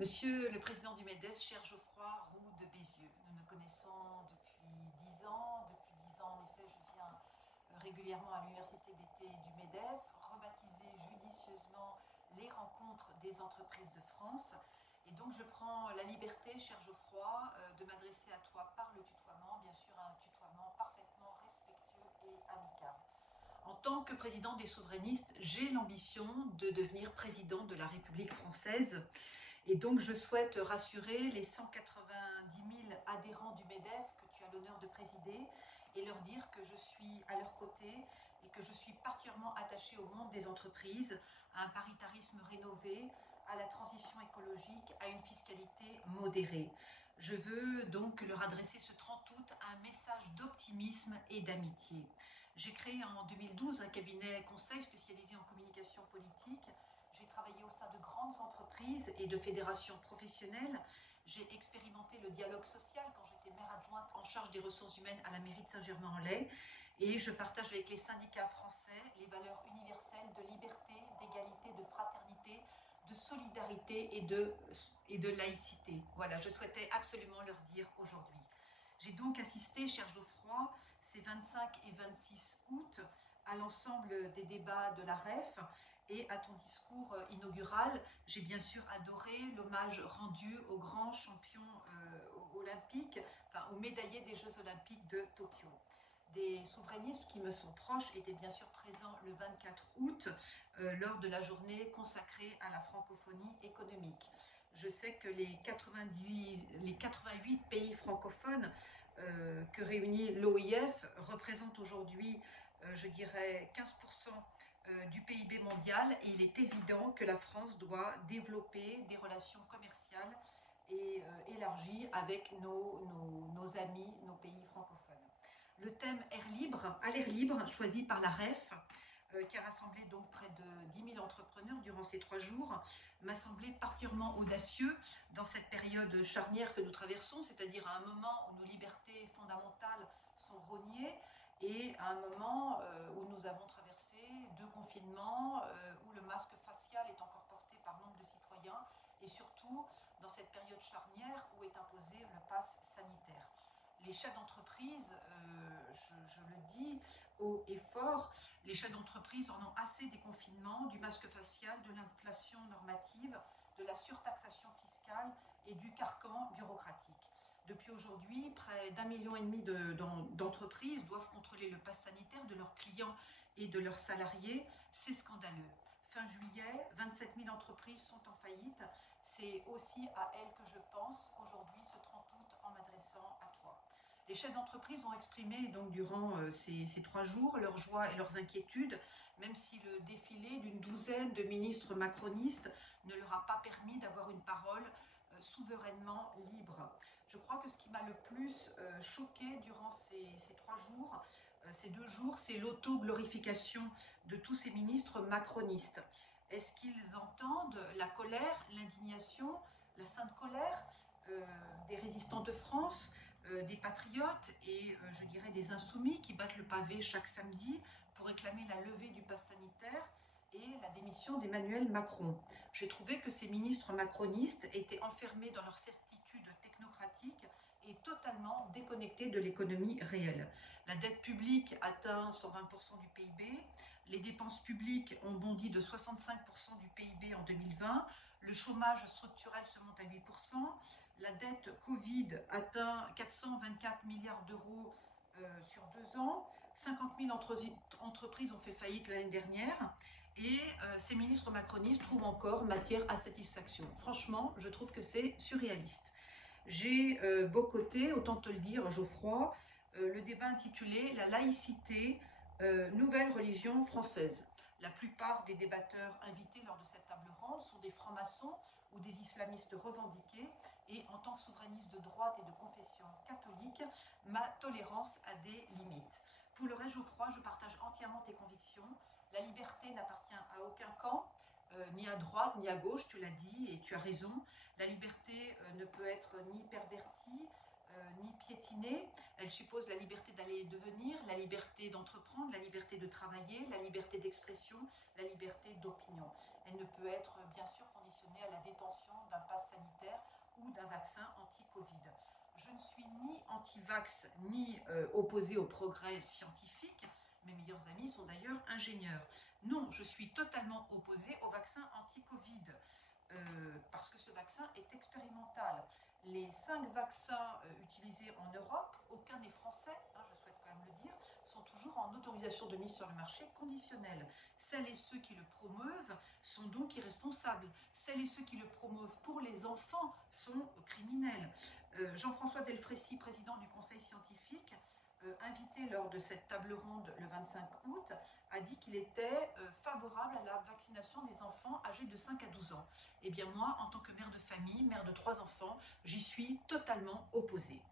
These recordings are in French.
Monsieur le président du MEDEF, cher Geoffroy Roux de Bézieux, nous nous connaissons depuis 10 ans. Depuis 10 ans, en effet, je viens régulièrement à l'université d'été du MEDEF, rebaptisée judicieusement les rencontres des entreprises de France. Et donc je prends la liberté, cher Geoffroy, de m'adresser à toi par le tutoiement, bien sûr un tutoiement parfaitement respectueux et amical. En tant que président des souverainistes, j'ai l'ambition de devenir président de la République française. Et donc, je souhaite rassurer les 190 000 adhérents du MEDEF que tu as l'honneur de présider et leur dire que je suis à leur côté et que je suis particulièrement attachée au monde des entreprises, à un paritarisme rénové, à la transition écologique, à une fiscalité modérée. Je veux donc leur adresser ce 30 août un message d'optimisme et d'amitié. J'ai créé en 2012 un cabinet conseil spécialisé en communication politique. J'ai travaillé au sein de grandes entreprises et de fédérations professionnelles. J'ai expérimenté le dialogue social quand j'étais maire adjointe en charge des ressources humaines à la mairie de Saint-Germain-en-Laye. Et je partage avec les syndicats français les valeurs universelles de liberté, d'égalité, de fraternité, de solidarité et de laïcité. Voilà, je souhaitais absolument leur dire aujourd'hui. J'ai donc assisté, cher Geoffroy, ces 25 et 26 août à l'ensemble des débats de la REF et à ton discours inaugural. J'ai bien sûr adoré l'hommage rendu aux grands champions olympiques, enfin aux médaillés des Jeux olympiques de Tokyo. Des souverainistes qui me sont proches étaient bien sûr présents le 24 août lors de la journée consacrée à la francophonie économique. Je sais que les 88 pays francophones que réunit l'OIF représentent aujourd'hui, je dirais, 15% du PIB mondial, et il est évident que la France doit développer des relations commerciales et élargies avec nos amis, nos pays francophones. Le thème à l'air libre, choisi par la REF, qui a rassemblé donc près de 10 000 entrepreneurs durant ces 3 jours, m'a semblé particulièrement audacieux dans cette période charnière que nous traversons, c'est-à-dire à un moment où nos libertés fondamentales sont rognées et à un moment où nous avons traversé 2 confinements, où le masque facial est encore porté par nombre de citoyens, et surtout dans cette période charnière où est imposé le pass sanitaire. Les chefs d'entreprise, je le dis haut et fort, les chefs d'entreprise en ont assez des confinements, du masque facial, de l'inflation normative, de la surtaxation fiscale et du carcan bureaucratique. Depuis aujourd'hui, près d'1,5 million d'entreprises doivent contrôler le pass sanitaire de leurs clients et de leurs salariés. C'est scandaleux. Fin juillet, 27 000 entreprises sont en faillite. C'est aussi à elles que je pense aujourd'hui, ce 30 août, en m'adressant à toi. Les chefs d'entreprise ont exprimé donc durant ces 3 jours leurs joies et leurs inquiétudes, même si le défilé d'une douzaine de ministres macronistes ne leur a pas permis d'avoir une parole souverainement libre. Je crois que ce qui m'a le plus choqué durant ces 3 jours, ces 2 jours, c'est l'auto-glorification de tous ces ministres macronistes. Est-ce qu'ils entendent la colère, l'indignation, la sainte colère des résistants de France, des patriotes et je dirais des insoumis qui battent le pavé chaque samedi pour réclamer la levée du pass sanitaire et la démission d'Emmanuel Macron? J'ai trouvé que ces ministres macronistes étaient enfermés dans leur certitude technocratique et totalement déconnectés de l'économie réelle. La dette publique atteint 120% du PIB, les dépenses publiques ont bondi de 65% du PIB en 2020, le chômage structurel se monte à 8%, la dette Covid atteint 424 milliards d'euros sur 2 ans, 50 000 entreprises ont fait faillite l'année dernière, et ces ministres macronistes trouvent encore matière à satisfaction. Franchement, je trouve que c'est surréaliste. J'ai boycotté, autant te le dire, Geoffroy, le débat intitulé « La laïcité, nouvelle religion française ». La plupart des débatteurs invités lors de cette table ronde sont des francs-maçons ou des islamistes revendiqués, et en tant que souverainiste de droite et de confession catholique, ma tolérance a des limites. Pour le reste, Geoffroy, je partage entièrement tes convictions. La liberté n'appartient à aucun camp, ni à droite ni à gauche, tu l'as dit et tu as raison. La liberté ne peut être ni pervertie, ni piétinée. Elle suppose la liberté d'aller et de venir, la liberté d'entreprendre, la liberté de travailler, la liberté d'expression, la liberté d'opinion. Elle ne peut être bien sûr conditionnée à la détention d'un pass sanitaire vaccin anti-Covid. Je ne suis ni anti-vax ni opposée au progrès scientifique. Mes meilleurs amis sont d'ailleurs ingénieurs. Non, je suis totalement opposée au vaccin anti-Covid parce que ce vaccin est expérimental. Les 5 vaccins utilisés en Europe, aucun n'est français, hein, je souhaite quand même le dire, sont toujours en autorisation de mise sur le marché conditionnelle. Celles et ceux qui le promeuvent sont donc irresponsables. Celles et ceux qui le promeuvent pour les enfants sont criminels. Jean-François Delfrécy, président du Conseil scientifique, invité lors de cette table ronde le 25 août, a dit qu'il était favorable à la vaccination des enfants âgés de 5 à 12 ans. Eh bien moi, en tant que mère de famille, mère de 3 enfants, j'y suis totalement opposée.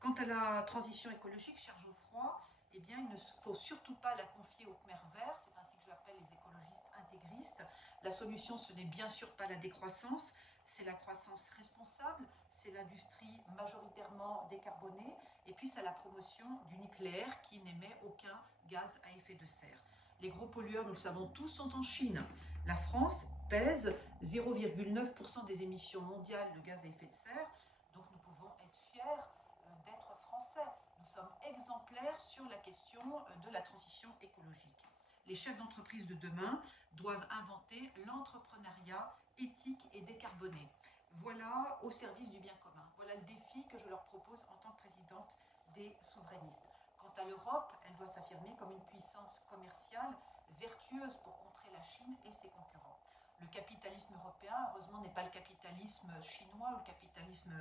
Quant à la transition écologique, cher Geoffroy, eh bien il ne faut surtout pas la confier aux Khmers verts, c'est ainsi que je l'appelle les écologistes intégristes. La solution, ce n'est bien sûr pas la décroissance, c'est la croissance responsable, c'est l'industrie majoritairement décarbonée, et puis c'est la promotion du nucléaire qui n'émet aucun gaz à effet de serre. Les gros pollueurs, nous le savons tous, sont en Chine. La France pèse 0,9% des émissions mondiales de gaz à effet de serre, donc nous pouvons être fiers d'être français. Nous sommes exemplaires sur la question de la transition écologique. Les chefs d'entreprise de demain doivent inventer l'entrepreneuriat éthique et décarboné. Voilà au service du bien commun. Voilà le défi que je leur propose en tant que présidente des souverainistes. Quant à l'Europe, elle doit s'affirmer comme une puissance commerciale vertueuse pour contrer la Chine et ses concurrents. Le capitalisme européen, heureusement, n'est pas le capitalisme chinois ou le capitalisme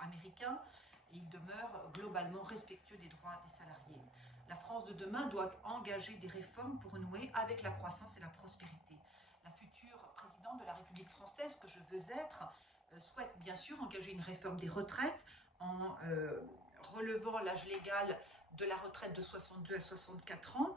américain, et il demeure globalement respectueux des droits des salariés. La France de demain doit engager des réformes pour renouer avec la croissance et la prospérité. La future présidente de la République française, que je veux être, souhaite bien sûr engager une réforme des retraites en relevant l'âge légal de la retraite de 62 à 64 ans,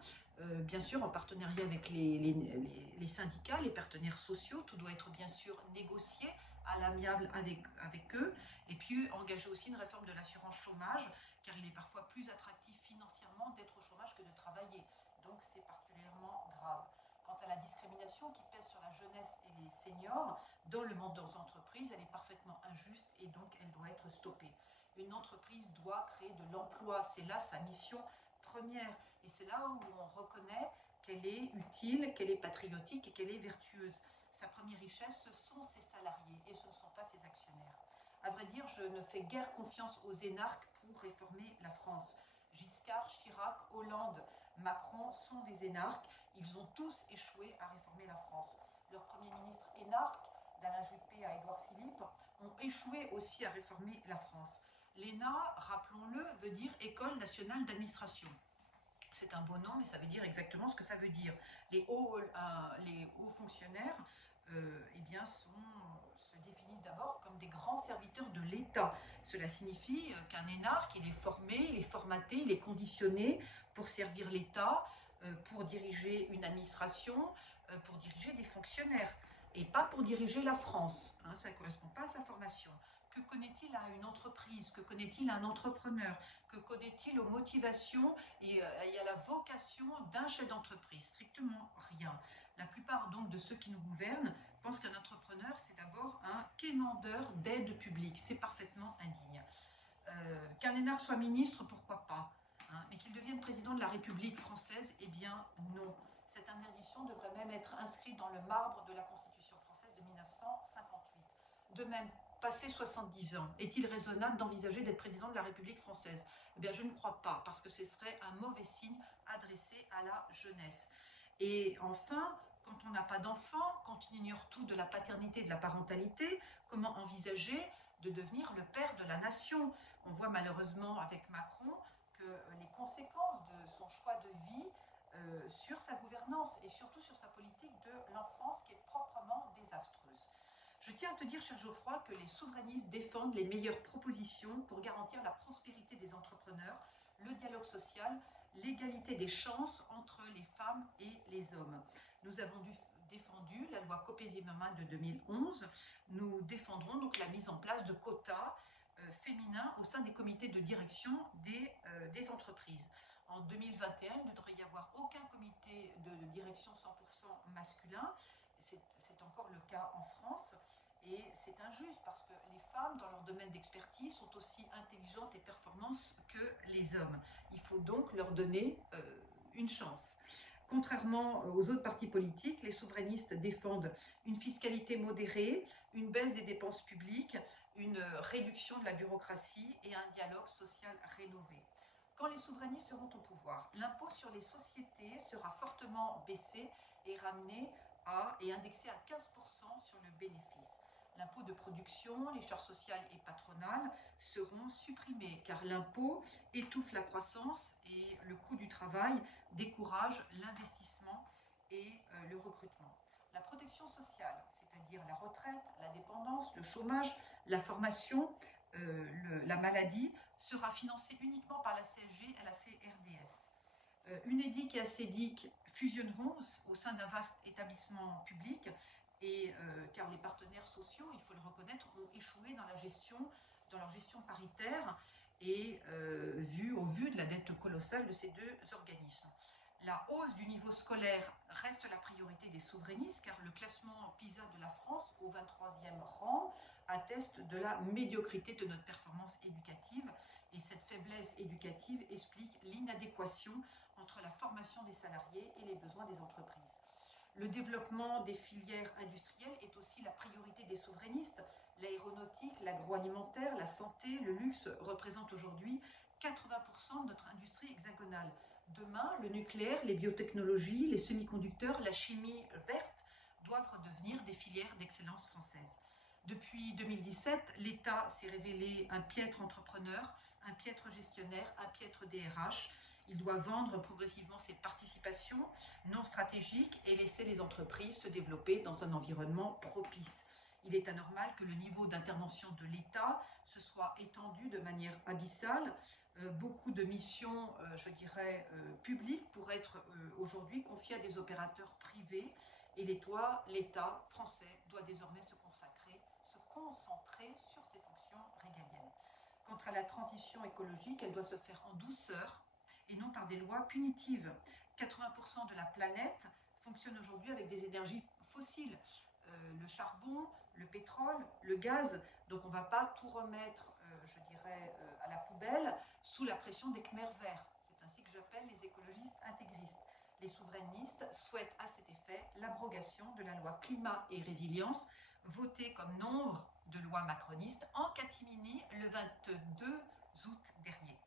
bien sûr en partenariat avec les syndicats, les partenaires sociaux. Tout doit être bien sûr négocié à l'amiable avec eux, et puis engager aussi une réforme de l'assurance chômage, car il est parfois plus attractif financièrement d'être au chômage que de travailler, donc c'est particulièrement grave. Quant à la discrimination qui pèse sur la jeunesse et les seniors dans le monde des entreprises, elle est parfaitement injuste et donc elle doit être stoppée. Une entreprise doit créer de l'emploi, c'est là sa mission première, et c'est là où on reconnaît qu'elle est utile, qu'elle est patriotique et qu'elle est vertueuse. Sa première richesse, ce sont ses salariés et ce ne sont pas ses actionnaire. À vrai dire, je ne fais guère confiance aux énarques pour réformer la France. Giscard, Chirac, Hollande, Macron sont des énarques. Ils ont tous échoué à réformer la France. Leur premier ministre énarque, d'Alain Juppé à Édouard Philippe, ont échoué aussi à réformer la France. L'ENA, rappelons-le, veut dire École nationale d'administration. C'est un beau nom, mais ça veut dire exactement ce que ça veut dire. Les hauts fonctionnaires eh bien, se définissent d'abord comme des grands serviteurs de l'État. Cela signifie qu'un énarque, il est formé, il est formaté, il est conditionné pour servir l'État, pour diriger une administration, pour diriger des fonctionnaires, et pas pour diriger la France. Hein, ça ne correspond pas à sa formation. Que connaît-il à une entreprise? Que connaît-il à un entrepreneur? Que connaît-il aux motivations et à la vocation d'un chef d'entreprise? Strictement rien. La plupart donc de ceux qui nous gouvernent pensent qu'un entrepreneur, c'est d'abord un quémandeur d'aide publique. C'est parfaitement indigne. Qu'un énarque soit ministre, pourquoi pas, hein, mais qu'il devienne président de la République française, eh bien non. Cette interdiction devrait même être inscrite dans le marbre de la Constitution française de 1958. De même, passé 70 ans, est-il raisonnable d'envisager d'être président de la République française? Eh bien, je ne crois pas, parce que ce serait un mauvais signe adressé à la jeunesse. Et enfin, quand on n'a pas d'enfant, quand on ignore tout de la paternité et de la parentalité, comment envisager de devenir le père de la nation? On voit malheureusement avec Macron que les conséquences de son choix de vie sur sa gouvernance et surtout sur sa politique de l'enfance qui est proprement désastreuse. Je tiens à te dire, cher Geoffroy, que les souverainistes défendent les meilleures propositions pour garantir la prospérité des entrepreneurs, le dialogue social, l'égalité des chances entre les femmes et les hommes. Nous avons défendu la loi Copé-Zimmermann de 2011. Nous défendrons donc la mise en place de quotas féminins au sein des comités de direction des entreprises. En 2021, il ne devrait y avoir aucun comité de direction 100% masculin. C'est encore le cas en France. Et c'est injuste parce que les femmes, dans leur domaine d'expertise sont aussi intelligentes et performantes que les hommes. Il faut donc leur donner une chance. Contrairement aux autres partis politiques, les souverainistes défendent une fiscalité modérée, une baisse des dépenses publiques, une réduction de la bureaucratie et un dialogue social rénové. Quand les souverainistes seront au pouvoir, l'impôt sur les sociétés sera fortement baissé et ramené et indexé à 15% sur le bénéfice. L'impôt de production, les charges sociales et patronales seront supprimées car l'impôt étouffe la croissance et le coût du travail décourage l'investissement et le recrutement. La protection sociale, c'est-à-dire la retraite, la dépendance, le chômage, la formation, la maladie, sera financée uniquement par la CSG et la CRDS. UNEDIC et ACEDIC fusionneront au sein d'un vaste établissement public car les partenaires sociaux, il faut le reconnaître, ont échoué dans leur gestion paritaire et au vu de la dette colossale de ces deux organismes. La hausse du niveau scolaire reste la priorité des souverainistes car le classement PISA de la France au 23e rang atteste de la médiocrité de notre performance éducative et cette faiblesse éducative explique l'inadéquation entre la formation des salariés et les besoins des entreprises. Le développement des filières industrielles est aussi la priorité des souverainistes. L'aéronautique, l'agroalimentaire, la santé, le luxe représentent aujourd'hui 80% de notre industrie hexagonale. Demain, le nucléaire, les biotechnologies, les semi-conducteurs, la chimie verte doivent redevenir des filières d'excellence françaises. Depuis 2017, l'État s'est révélé un piètre entrepreneur, un piètre gestionnaire, un piètre DRH. Il doit vendre progressivement ses participations non stratégiques et laisser les entreprises se développer dans un environnement propice. Il est anormal que le niveau d'intervention de l'État se soit étendu de manière abyssale. Beaucoup de missions, publiques pourraient être aujourd'hui confiées à des opérateurs privés et l'État français doit désormais se concentrer sur ses fonctions régaliennes. Quant à la transition écologique, elle doit se faire en douceur et non par des lois punitives. 80% de la planète fonctionne aujourd'hui avec des énergies fossiles. Le charbon, le pétrole, le gaz. Donc on ne va pas tout remettre, à la poubelle sous la pression des Khmers verts. C'est ainsi que j'appelle les écologistes intégristes. Les souverainistes souhaitent à cet effet l'abrogation de la loi climat et résilience, votée comme nombre de lois macronistes en catimini le 22 août dernier.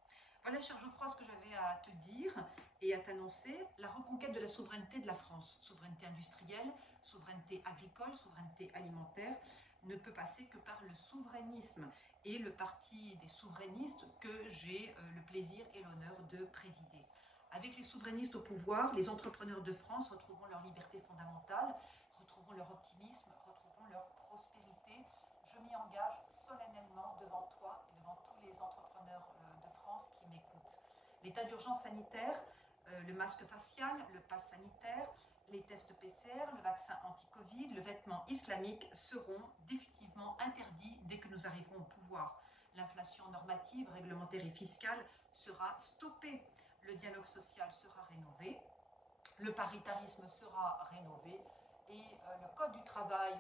Voilà, cher Geoffroy, ce que j'avais à te dire et à t'annoncer. La reconquête de la souveraineté de la France, souveraineté industrielle, souveraineté agricole, souveraineté alimentaire, ne peut passer que par le souverainisme et le parti des souverainistes que j'ai le plaisir et l'honneur de présider. Avec les souverainistes au pouvoir, les entrepreneurs de France retrouveront leur liberté fondamentale, retrouveront leur optimisme, retrouveront leur prospérité. Je m'y engage solennellement devant toi et devant tous les entrepreneurs de France qui m'écoutent. L'état d'urgence sanitaire, le masque facial, le pass sanitaire, les tests PCR, le vaccin anti-Covid, le vêtement islamique seront définitivement interdits dès que nous arriverons au pouvoir. L'inflation normative, réglementaire et fiscale sera stoppée. Le dialogue social sera rénové, le paritarisme sera rénové et le code du travail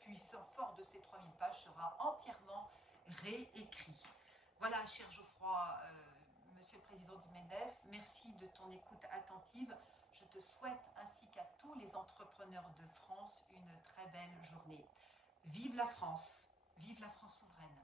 puissant, fort de ces 3000 pages, sera entièrement réécrit. Voilà, cher Geoffroy, Monsieur le Président du MEDEF, merci de ton écoute attentive. Je te souhaite, ainsi qu'à tous les entrepreneurs de France, une très belle journée. Vive la France souveraine.